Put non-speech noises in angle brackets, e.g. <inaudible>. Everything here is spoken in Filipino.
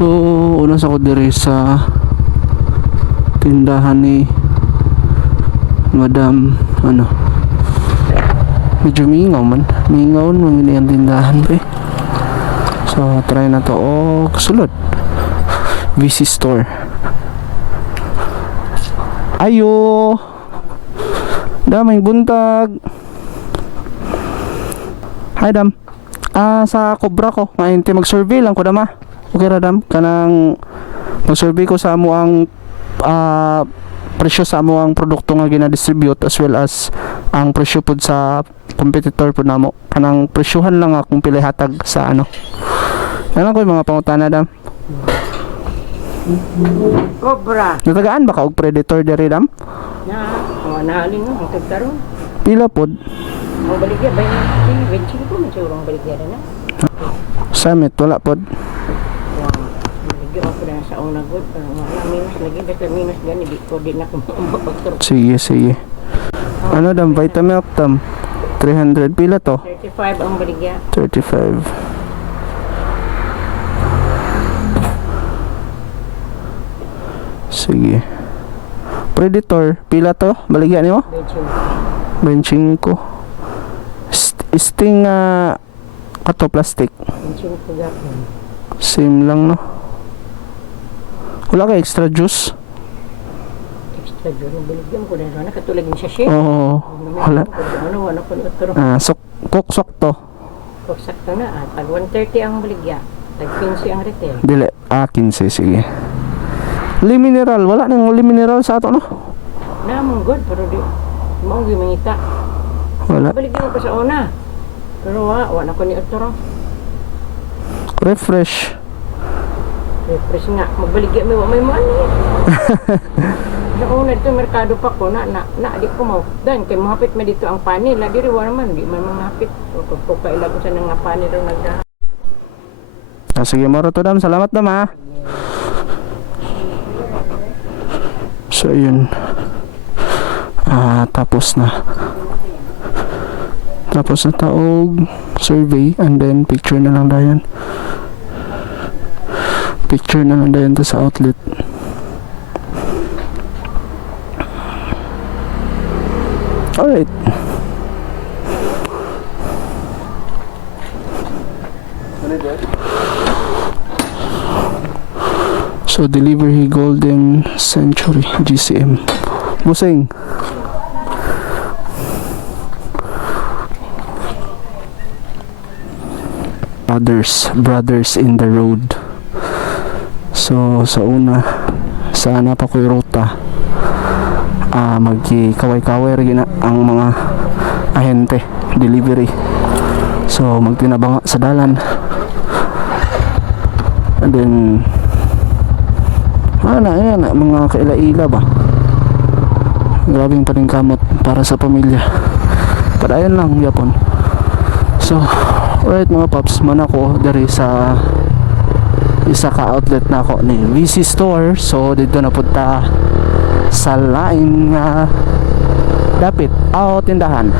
So, una sa ko diri sa tindahan ni Madam ano medyo mingaw man. Mingaw man ang tindahan pa eh. so try na to. Oh kasulod. VC store. Ayo! Damay buntag. Hi dam. Ah sa cobra ko. Ngayon ti mag-survey lang ko dama okay ra dam kanang mag-survey ko sa amo ang ah, presyo sa amo ang produkto nga gina-distribute as well as ang presyo pud sa competitor pud namo kanang presyohan lang akong pili hatag sa ano ano ko yung mga pangutana dam Cobra. natagaan ba ka og predator diri dam Na, oh, nahalin mo, ang tagtaron. pila pod Ang baligya, ba yung benching ko, may sigurong baligya na summit wala pod Baligya ako na sa unang good. Pero wala, minus lagi. Basta minus gani, di ko din ako <laughs> mapagturo. sige sige ano dam vitamilk dam 300 pila to 35 ang baligya. 35 sige predator pila to baligyan nimo Benching. benching ko St- sting uh, kato plastic Benching ko gapon. same lang no wala ka extra juice Extra dyan ang baligya mo ko na sana. Katulad yung sachet. oo wala Ano, wala ko na ah sok koksok to Kung sakto na, ah, tag 130 ang baligya. Tag 15 ang retail. dili ah 15 sige li mineral wala nang li mineral sa ato no Namang good, pero di. Maong gimangita. wala Baligya mo pa sa una. Pero wa, wala ko ni Arturo. refresh Refresh nga, magbaligya may may mo ano yan. Noong na dito merkado pa ko na na na di ko mo dan kay mahapit man dito ang panel la diri wa naman di man mahapit kung ko kailan ko sa nga panel ro nagda Ah, sige, moro to dam. Salamat dam ha. So, yun. Ah, tapos na. Tapos na taog survey and then picture na lang dayon. Picture na lang dayon sa outlet. Alright. So delivery Golden Century GCM. Busing. Brothers, brothers in the road. So sa una, sana pa ko'y ruta. Ah, magki-kaway-kaway rin ang mga ahente delivery. So magtinabanga sa dalan. And then ano yan, mga kaila-ila ba? Grabing paningkamot para sa pamilya. Padayon lang, Japon. So, alright mga paps, man ako dari sa isa ka outlet na ako ni VC Store. So, dito na punta sa lain nga dapit, o tindahan.